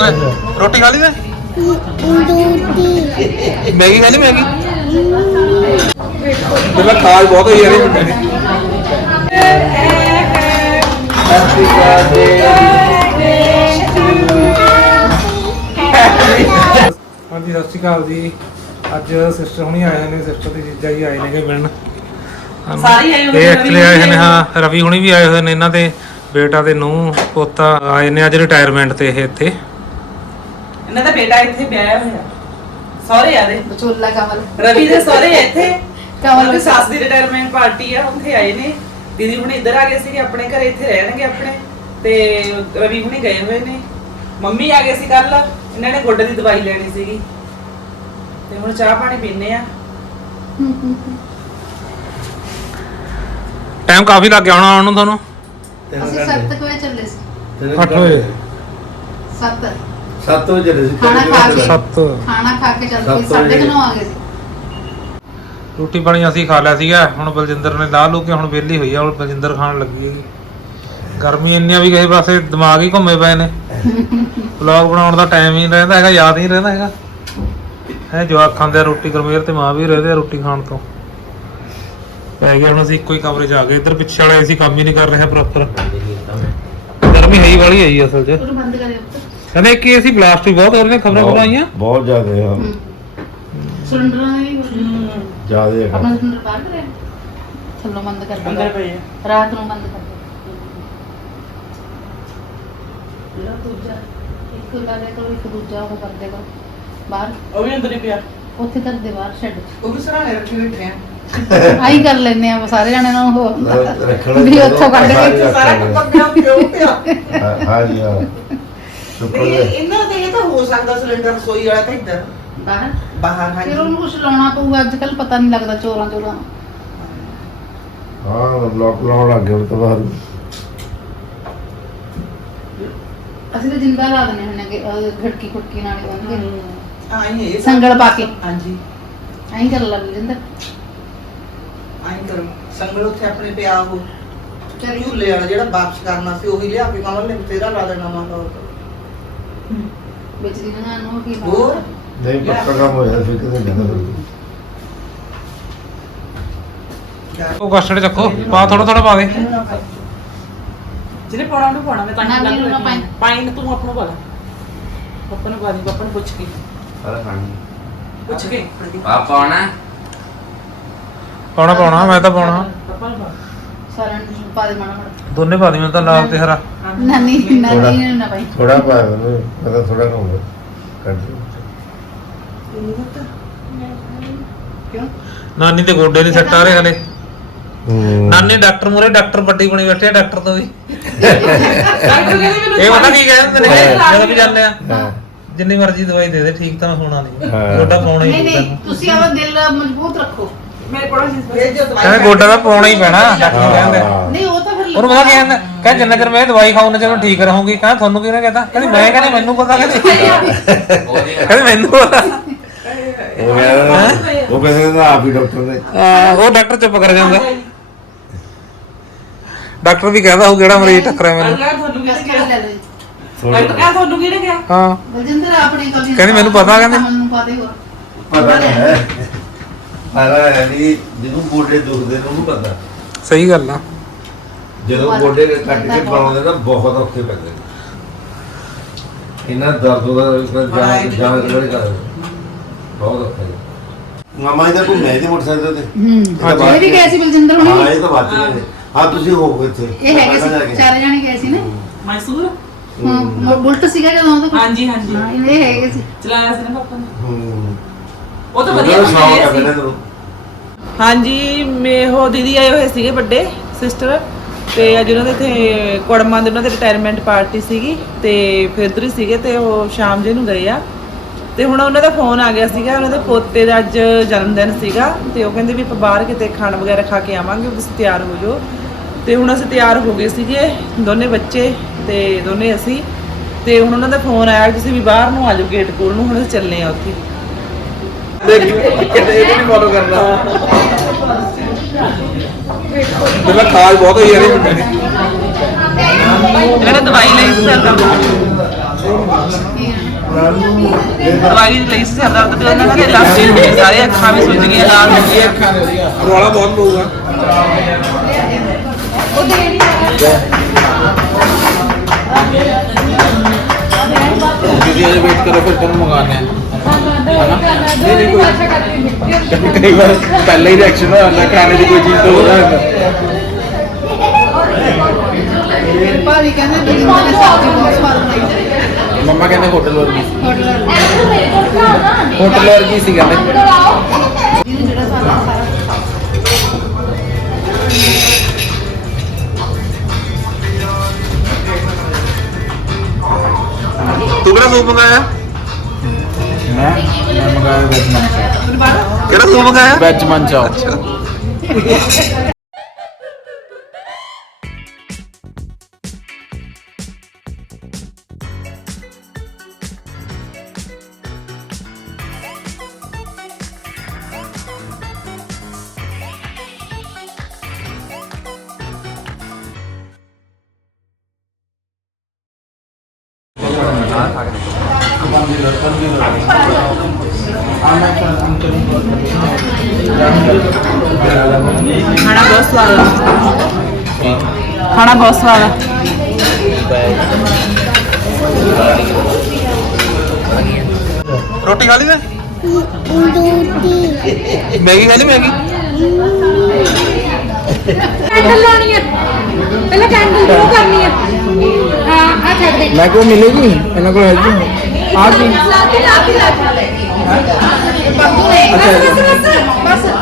ਓਏ, ਰੋਟੀ ਖਾ ਲਈ ਦੂਦੀ ਮੈਗੀ ਖਾ ਲਈ ਮੈਗੀ? ਤੇ ਮੈਂ ਖਾਜ ਬਹੁਤ ਹੋਈ ਯਾਰ ਦੀ। ਹੈਪੀ ਹਾਂਜੀ ਸਤਿ ਸ਼੍ਰੀ ਅਕਾਲ ਜੀ। ਅੱਜ ਸਿਸਟਰ ਹੁਣੀ ਆਏ ਨੇ ਸਿਸਟਰ ਦੀ ਜੀਜਾ ਜੀ ਆਏ ਨੇਗੇ ਮਿਲਣ। ਸਾਰੇ ਆਏ ਹੋਏ ਇਹ ਨੇ, ਐਕਚੁਅਲੀ ਆਏ ਨੇ ਹਾਂ ਰਵੀ ਹੁਣੀ ਵੀ ਆਏ ਹੋਏ ਨੇ ਇਹਨਾਂ ਦੇ ਬੇਟਾ ਤੇ ਨੂੰ ਪੋਤਾ ਆਏ ਨੇ ਅੱਜ ਰਿਟਾਇਰਮੈਂਟ ਤੇ ਇਹ ਇੱਥੇ। ਇਹਨਾਂ ਦਾ ਬੇਟਾ ਇੱਥੇ ਵਿਆਹਿਆ ਹੋਇਆ। ਸਹੁਰੇ ਆ ਦੇ। ਬਚੋਲਾ ਕਮਲ। ਰਵੀ ਦੇ ਸਹੁਰੇ ਆ ਇੱਥੇ। ਕਮਲ ਕਮਲ ਦੀ ਸੱਸ ਦੀ ਰਿਟਾਇਰਮੈਂਟ ਪਾਰਟੀ ਆ ਉੱਥੇ ਆਏ ਨੇ। ਦੀਦੀ ਹੁਣੇ ਇੱਧਰ ਆ ਗਏ ਸੀਗੇ ਆਪਣੇ ਘਰੇ ਇੱਥੇ ਰਹਿਣਗੇ ਆਪਣੇ। ਤੇ ਰਵੀ ਹੁਣੇ ਗਏ ਹੋਏ ਨੇ। ਮੰਮੀ ਆ ਗਏ ਸੀ ਕੱਲ ਇਹਨਾਂ ਨੇ ਗੋਡੇ ਦੀ ਦਵਾਈ ਲੈਣੀ ਸੀਗੀ। ਤੇ ਹੁਣ ਚਾਹ ਪਾਣੀ ਪੀਨੇ ਆ। ਟਾਈਮ ਕਾਫੀ ਲੱਗ ਗਿਆ ਹੋਣਾ ਆਉਣ ਨੂੰ ਤੁਹਾਨੂੰ? ਅਸੀਂ 7 ਵਜੇ ਚੱਲੇ ਸੀ। 8 ਵਜੇ। 7 ਸੱਤ ਵਜੇ ਚੱਲੇ ਸੀ ਖਾਣਾ ਖਾ ਕੇ 7 ਖਾਣਾ ਖਾ ਕੇ ਚੱਲ ਸੱਤ ਕੇ ਸਾਢੇ ਵਜੇ। ਕੁ ਨੌ ਆ ਗਏ ਸੀ। ਰੋਟੀ ਪਾਣੀ ਅਸੀਂ ਖਾ ਲਿਆ ਸੀਗਾ ਹੁਣ ਬਲਜਿੰਦਰ ਨੇ ਲਾ ਲੂ ਕੇ ਹੁਣ ਵਿਹਲੀ ਹੋਈ ਆ ਹੁਣ ਬਲਜਿੰਦਰ ਖਾਣ ਲੱਗੀ ਹੈਗੀ। ਗਰਮੀ ਇੰਨੀ ਆ ਵੀ ਕਿਸੇ ਪਾਸੇ ਦਿਮਾਗ ਹੀ ਘੁੰਮੇ ਪਏ ਨੇ। ਵਲੌਗ ਬਣਾਉਣ ਦਾ ਟਾਈਮ ਹੀ ਨਹੀਂ ਰਹਿੰਦਾ ਹੈਗਾ ਯਾਦ ਹੀ ਨਹੀਂ ਰਹਿੰਦਾ ਹੈਗਾ। ਹੈ ਜਵਾਕ ਖਾਂਦੇ ਆ ਰੋਟੀ ਗਰਮੇਰ ਤੇ ਮਾਂ ਵੀ ਰਹਦੇ ਆ ਰੋਟੀ ਖਾਣ ਤੋਂ। ਪੈ ਗਏ ਹੁਣ ਅਸੀਂ ਇੱਕੋ ਹੀ ਕਮਰੇ 'ਚ ਆ ਗਏ ਇੱਧਰ ਪਿੱਛੇ ਵਾਲੇ ਅਸੀਂ ਕੰਮ ਹੀ ਨਹੀਂ ਕਰ ਰਹੇ ਪ੍ਰੋਪਰ ਗਰਮੀ ਹੈ ਹੀ ਵਾਲੀ ਹੈ ਜੀ ਅਸਲ 'ਚ। ਉਹ ਬੰਦ ਕਰੇ ਉੱਤੇ ਕਹਿੰਦੇ ਕਿ ਅਸੀਂ ਬਲਾਸਟ ਵੀ ਬਹੁਤ ਹੋ ਰਹੇ ਨੇ ਖਬਰਾਂ ਖਬਰਾਂ ਆਈਆਂ ਬਹੁਤ ਜ਼ਿਆਦਾ ਹਾਂ। ਸਿਲੰਡਰਾਂ ਵੀ ਜ਼ਿਆਦਾ ਆਪਣਾ ਹੈ ਸਿਲੰਡਰ ਬਾਹਰ ਕਰਿਆ? ਥੱਲੋਂ ਬੰਦ ਕਰ ਅੰਦਰ ਦਿੰਦਾ। ਪਏ ਆ। ਰਾਤ ਨੂੰ ਬੰਦ ਕਰ ਦਿੰਦਾ। ਜਿਹੜਾ ਦੂਜਾ। ਇੱਕ ਲਾਲੇ ਕੋਲ ਇੱਕ ਦੂਜਾ ਉਹ ਕਰ ਦੇਗਾ ਬਾਹਰ। ਉਹ ਵੀ ਅੰਦਰ ਹੀ ਪਿਆ। ਉੱਥੇ ਕਰ ਦੇ ਬਾਹਰ ਸ਼ੈੱਡ 'ਚ। ਉਹ ਵੀ ਸਰਾਣੇ ਰੱਖੇ ਬੈਠੇ ਆ। ਆਈ ਕਰ ਲੈਨੇ ਆ ਸਾਰੇ ਜਾਣੇ ਨੂੰ ਉਹ। ਰੱਖਣਾ ਵੀ ਉੱਥੋਂ ਕੱਢ ਕੇ ਕੇ ਸਾਰਾ ਕੁੱਤਾ ਪਿਆ ਪਿਓ ਪਿਆ। ਹਾਂ ਜੀ ਹਾਂ। ਸ਼ੁਕਰ ਨਹੀਂ ਹੈ। ਇਹਨਾਂ ਦੇ ਇਹ ਤਾਂ ਹੋ ਸਕਦਾ ਸਿਲੰਡਰ ਰਸੋਈ ਵਾਲਾ ਤਾਂ ਇੱਧਰ। ਬਾਹਰ? ਬਾਹਰ ਫਿਰ ਹਾਂਜੀ ਉਹਨੂੰ ਕੁਝ ਲਾਉਣਾ ਪਊਗਾ ਅੱਜ ਕੱਲ ਪਤਾ ਨਹੀਂ ਲੱਗਦਾ ਚੋਰਾਂ ਚੋਰਾਂ। ਹਾਂ ਬਲੌਕ ਲਾਉਣ ਲੱਗ ਗਏ ਹੁਣ ਤਾਂ ਬਾਹਰ। ਅਸੀਂ ਤਾਂ ਜਿੰਦਾ ਲਾ ਦਿੰਦੇ ਹੁੰਦੇ ਕਿ ਘੜਕੀ ਖੁਟਕੀ ਨਾਲ ਹੀ ਬੰਨ ਕੇ। ਹਾਂ। ਇਹ ਸੰਗਲ ਪਾ ਕੇ। ਹਾਂਜੀ। ਐਂ ਕਰ ਲੱਗ ਜਿੰਦਾ। ਆਈ ਕਰੋ। ਸੰਗਲ ਉੱਥੇ ਆਪਣੇ ਪਿਆ ਉਹ। ਝੂਲੇ ਵਾਲਾ ਜਿਹੜਾ ਵਾਪਸ ਕਰਨਾ ਸੀ ਉਹੀ ਲਿਆ ਕੇ ਕਮਲ ਨੇ ਤੇਰਾ ਲਾ ਦੇਣਾ ਮਾਂ ਦਾ ਵਿੱਚ ਦੀ ਨਾ ਨੂੰ ਕੀ ਹੋਰ? ਨਹੀਂ ਪੱਕਾ ਕੰਮ ਹੋਇਆ ਫਿਰ ਕਿਤੇ ਜਾਂਦਾ ਉਹ ਕਸਟਰਡ ਚੱਕੋ ਪਾ ਥੋੜਾ ਥੋੜਾ ਪਾ ਦੇ। ਜਿਹਨੇ ਪਾਉਣਾ ਉਹਨੂੰ ਪਾਉਣਾ ਮੈਂ ਤਾਂ ਪਾਉਣਾ ਵੀ ਉਹਨੂੰ ਪਾਈ। ਪਾਈਨ ਤੂੰ ਆਪਣਾ ਪਾ ਲੈ ਪਾਪਾ ਨੂੰ ਪਾ ਦੀ ਪਾਪਾ ਨੂੰ ਪੁੱਛ ਕੇ। ਸਾਰਾ ਖਾਣੀ ਪੁੱਛ ਕੇ। ਪਾਪਾ ਆਉਣਾ ਪਾਉਣਾ ਪਾਉਣਾ ਮੈਂ ਤਾਂ ਪਾਉਣਾ। ਪਾਪਾ ਨੂੰ ਪਾ। ਸਾਰਿਆਂ ਨੂੰ ਪਾ ਦੇ ਮਾਣਾ ਮਾੜਾ ਦੋਨੇ ਪਾ ਦੀ ਮੈਂ ਤਾਂ ਲਾਲ ਤੇ ਹਰਾ। ਨਾਨੀ ਨਾਨੀ ਨੂੰ ਨਾ ਪਾਈ। ਥੋੜਾ ਪਾਇਆ ਉਹਨੇ ਮੈਂ ਤਾਂ ਥੋੜਾ ਖਾਊਂਗਾ ਕੱਢ ਦਿਓ। ਕਿਉਂ? ਨਾਨੀ ਤੇ ਗੋਡੇ ਨਹੀਂ ਸੱਟ ਆ ਰਹੇ ਹਲੇ। ਹੂੰ। ਨਾਨੀ ਡਾਕਟਰ ਮੂਰੇ ਡਾਕਟਰ ਪੱਟੀ ਬਣੀ ਬੈਠੇ ਆ ਡਾਕਟਰ ਤੋਂ ਵੀ। ਡਾਕਟਰ ਕਹਿੰਦੇ ਮੈਨੂੰ ਇਹ ਪਤਾ ਕੀ ਕਹਿੰਦੇ ਨੇ। ਜਦੋਂ ਵੀ ਜਾਂਦੇ ਆ। ਹਾਂ। ਜਿੰਨੀ ਮਰਜ਼ੀ ਦਵਾਈ ਦੇ ਦੇ ਠੀਕ ਤਾਂ ਹੋਣਾ ਨਹੀਂ ਹਾਂ। ਗੋਡਾ ਪਾਉਣਾ ਹੀ ਨਹੀਂ ਨਹੀਂ ਤੁਸੀਂ ਆਪਣਾ ਦਿਲ ਮਜ਼ਬੂਤ ਰੱਖੋ। ਮੇਰੇ ਕੋਲ ਇਹ ਜੋ ਦਵਾਈ ਕਹਿੰਦੇ ਗੋਡਾ ਤਾਂ ਪਾਉਣਾ ਹੀ ਪੈਣਾ ਡਾਕਟਰ ਕਹਿੰਦੇ। ਨਹੀਂ ਉਹ ਉਹਨੂੰ ਪਤਾ ਕੀ ਕਹਿੰਦਾ? ਕਹਿੰਦਾ ਜਿੰਨਾ ਚਿਰ ਮੈਂ ਇਹ ਦਵਾਈ ਖਾਉਂ ਨਾ ਚਿਰ ਮੈਂ ਠੀਕ ਰਹੂੰਗੀ। ਕਹਿੰਦਾ ਤੁਹਾਨੂੰ ਕਿਹਨੇ ਕਹਤਾ? ਕਹਿੰਦੀ ਮੈਂ ਕਹਿੰਦੀ ਮੈਨੂੰ ਪਤਾ ਕਹਿੰਦੀ। ਕਹਿੰਦੀ ਮੈਨੂੰ ਪਤਾ। ਉਹ ਕਹਿੰਦਾ ਉਹ ਕਹਿੰਦਾ ਆਪ ਹੀ ਡਾਕਟਰ ਨੇ। ਹਾਂ, ਉਹ ਡਾਕਟਰ ਚੁੱਪ ਕਰ ਜਾਂਦਾ। ਡਾਕਟਰ ਵੀ ਕਹਿੰਦਾ ਉਹ ਕਿਹੜਾ ਮਰੀਜ਼ ਟੱਕਰਿਆ ਮੈਨੂੰ। ਤੁਹਾਨੂੰ ਕਿਹਨੇ ਕਿਹਾ? ਡਾਕਟਰ ਕਹਿੰਦਾ ਤੁਹਾਨੂੰ ਕਿਹਨੇ ਕਿਹਾ? ਹਾਂ। ਬਲਜਿੰਦਰ ਆਪਣੀ ਕਵੀ ਕਹਿੰਦੀ ਮੈਨੂੰ ਪਤਾ ਕਹਿੰਦੀ। ਮੈਨੂੰ ਪਤਾ ਹੀ ਹੋਰ ਪਤਾ ਨਹੀਂ ਹੈ। ਪਤਾ ਹੈ ਨਹੀਂ ਜਿਹਨੂੰ ਗੋਡੇ ਦੁਖਦੇ ਨੇ ਉਹਨੂੰ ਪਤਾ। ਸਹੀ ਗੱਲ ਆ। ਜਦੋਂ ਗੋਡੇ ਕੱਟ ਕੇ ਪਾਉਂਦੇ ਨਾ ਬਹੁਤ ਔਖੇ ਪੈਂਦੇ ਨੇ। ਇਹਨਾਂ ਦਰਦ ਦਾ ਜਾਨ ਜਾਨ ਜਿਹੜੇ ਕਰ ਬਹੁਤ ਔਖੇ ਨੇ। ਮਾਮਾ ਇਹਦਾ ਕੋਈ ਮੈਂ ਮੋਟਰਸਾਈਕਲ ਤੇ? ਹੂੰ ਹਾਂ, ਇਹ ਵੀ ਗਏ ਸੀ ਬਲਜਿੰਦਰ ਹੁਣੀ। ਹਾਂ ਇਹ ਤਾਂ ਬਾਤ ਨਹੀਂ ਹਾਂ ਤੁਸੀਂ ਹੋ ਇੱਥੇ। ਇਹ ਹੈਗੇ ਸੀ ਚਾਰ ਜਣੇ ਗਏ ਸੀ ਨਾ। ਮੈਸੂਰ? ਹਾਂ ਮੋ- ਬੁਲਟ ਸੀਗਾ ਜਦੋਂ ਉਹਦੇ ਕੋਲ ਹਾਂਜੀ ਹਾਂਜੀ। ਹਾਂ ਇਹ ਹੈਗੇ ਸੀ। ਚਲਾਇਆ ਸੀ ਨਾ ਪਾਪਾ ਨੇ। ਹੂੰ। ਉਹ ਤਾਂ ਵਧੀਆ ਸ਼ੌਕ ਹੈ ਸੀ ਹਾਂਜੀ ਮੇ ਉਹ ਦੀਦੀ ਆਏ ਹੋਏ ਸੀਗੇ ਵੱਡੇ ਸਿਸਟਰ। ਤੇ ਅੱਜ ਉਹਨਾਂ ਦੇ ਇੱਥੇ ਕੁੜਮਾਂ ਦੇ ਉਹਨਾਂ ਦੇ ਰਿਟਾਇਰਮੈਂਟ ਪਾਰਟੀ ਸੀਗੀ ਤੇ ਫਿਰ ਉੱਧਰ ਹੀ ਸੀਗੇ ਤੇ ਉਹ ਸ਼ਾਮ ਜੇ ਨੂੰ ਗਏ ਆ। ਤੇ ਹੁਣ ਉਹਨਾਂ ਦਾ ਫੋਨ ਆ ਗਿਆ ਸੀਗਾ, ਉਹਨਾਂ ਦੇ ਪੋਤੇ ਦਾ ਅੱਜ ਜਨਮ ਦਿਨ ਸੀਗਾ ਤੇ ਉਹ ਕਹਿੰਦੇ ਵੀ ਆਪਾਂ ਬਾਹਰ ਕਿਤੇ ਖਾਣਾ ਵਗੈਰਾ ਖਾ ਕੇ ਆਵਾਂਗੇ ਤੁਸੀਂ ਤਿਆਰ ਹੋ ਜਾਓ। ਤੇ ਹੁਣ ਅਸੀਂ ਤਿਆਰ ਹੋ ਗਏ ਸੀਗੇ, ਦੋਨੇ ਬੱਚੇ ਤੇ ਦੋਨੇ ਅਸੀਂ। ਤੇ ਹੁਣ ਉਹਨਾਂ ਦਾ ਫੋਨ ਆਇਆ ਤੁਸੀਂ ਵੀ ਬਾਹਰ ਨੂੰ ਆ ਜਾਓ ਗੇਟ ਕੋਲ ਨੂੰ, ਹੁਣ ਅਸੀਂ ਚੱਲੇ ਆ ਉੱਥੇ। ਤੇ ਮੈਂ ਖਾਜ ਬਹੁਤ ਹੋਈ ਯਾਰ ਦੀ। ਇਹਨਾਂ ਦਵਾਈ ਲਈ ਸੀ ਸਰ ਦਵਾਈ ਲਈ ਸੀ ਸਿਰ ਦਰਦ ਦੀ ਉਹਨਾਂ ਦੇ ਲੱਗ ਗਈ ਸਾਰੇ ਅੱਖਾਂ ਵੀ ਸੁੱਜ ਗਈਆਂ ਲਾਲ ਹੋ ਗਈਆਂ। ਰੌਲਾ ਬਹੁਤ ਪਊਗਾ। ਤੁਸੀਂ ਅਜੇ ਵੇਟ ਕਰੋ ਫਿਰ ਤੈਨੂੰ ਮੰਗਾਣੇ ਆ ਕਈ ਵਾਰ ਪਹਿਲਾਂ ਹੀ ਰਿਐਕਸ਼ਨ ਹੋ ਜਾਂਦਾ ਖਾਣੇ ਦੀ ਕੋਈ ਚੀਜ਼ ਤੋਂ ਹੋ ਜਾਂਦਾ ਭਾਜੀ ਕਹਿੰਦੇ ਦੀਦੀ ਨੇ ਸਬਜ਼ੀ ਬਹੁਤ ਸਵਾਦ ਬਣਾਈ ਮੰਮਾ ਕਹਿੰਦੇ ਹੋਟਲ ਵਰਗੀ। ਸੀ ਹੋਟਲ ਵਰਗੀ ਸੀ ਕਹਿੰਦੇ। ਜਿਹੜਾ ਸਾਰਾ ਸਾਰਾ। ਤੂੰ ਕਿਹੜਾ ਸੂਪ ਮੰਗਾਇਆ? ਮੈਂ ਮੈਂ ਮੰਗਾਇਆ ਵੈਜ ਮੰਚਾ ਕਿਹੜਾ ਸੂਪ ਮੰਗਾਇਆ ਵੈਜ ਮੰਚਾ ਖਾਣਾ ਬਹੁਤ ਸਵਾਦ ਆ। ਖਾਣਾ ਬਹੁਤ ਸਵਾਦ ਆ। ਰੋਟੀ ਖਾ ਲਈ ਮੈਂ? ਮੈਗੀ ਖਾ ਲਈ ਮੈਗੀ? ਕੈਂਡਲ ਲਾਉਣੀ ਪਹਿਲਾਂ ਕੈਂਡਲ ਸ਼ੁਰੂ ਕਰਨੀ ਹੈ ਹਾਂ ਆ ਛੱਡ ਦੇ। ਮੈਂ ਕੋ ਮਿਲੇਗੀ? ਇਹਨਾਂ ਕੋਲ ਹੈਗੀ ਆ ਕੀ? ਲਾਤੀ ਲਾਤੀ ਲਾਤੀ ਬਸ ਬਸ ਬਸ।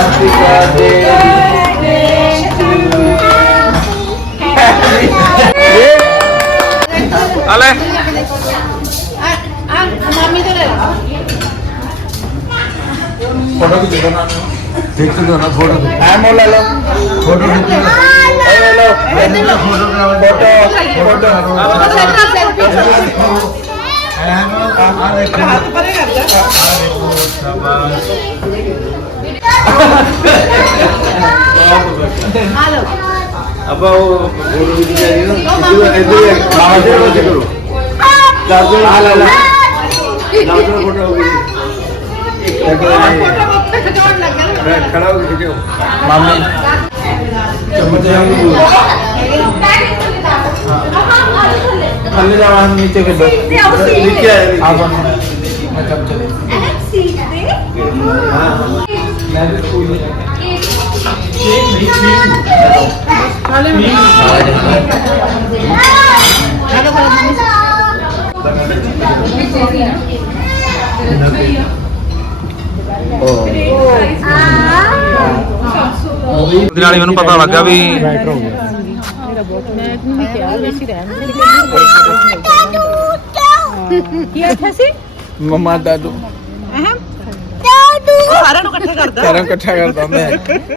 ਹੈਪੀ ਬਰਥਡੇ ਆ ਲੈ ਆ ਆ ਮਾਮੀ ਤੋਂ ਲੈ ਲਾ ਫੋਟੋ ਵੀ ਦੇ ਦੇਣਾ ਦੇਖ ਤੋ ਨਾ ਫੋਟੋ ਐ ਮੋ ਲੈ ਲਓ ਫੋਟੋ ਐ ਹੱਥ ਪਰੇ ਕਰ ਜਾ ਆ ਲਓ ਆਪਾਂ ਉਹ ਫੋਟੋ ਵੀ ਚਾਹੀਦੀ ਨਾ ਇੱਧਰ ਇੱਧਰ ਮਾਮਾ ਜੀ ਨੂੰ ਕਰੋ ਕਰ ਦੋ ਆ ਲੈ ਲੈ ਨਾਲ ਤੋਂ ਫੋਟੋ ਹੋ ਗਈ ਉੱਥੇ ਖਿਚਾਉਣ ਲੱਗਾ ਨਾ। ਮੈਂ ਖੜਾ ਹੋ ਕੇ ਖਿਚੋ ਮਾਮੀ ਚਮਚ ਥੱਲੇ ਜਾਵਾਂ ਨੀਚੇ ਖੇਡੋ ਨੀਚੇ ਆਇਆ ਆ ਬਣ ਮੈਂ ਚਮਚੇ ਦੇ ਮੈਂ ਸਕੂਲ ਉਹਦੇ ਨਾਲ ਹੀ ਮੈਨੂੰ ਪਤਾ ਲੱਗਾ ਵੀ ਕੀ ਆਖਿਆ ਸੀ ਮਮਾ ਦਾਦੂ। ਸਾਰਿਆਂ ਨੂੰ ਇਕੱਠੇ ਕਰਦਾ। ਸਾਰਾ ਇਕੱਠਾ ਕਰਦਾ ਮੈਂ।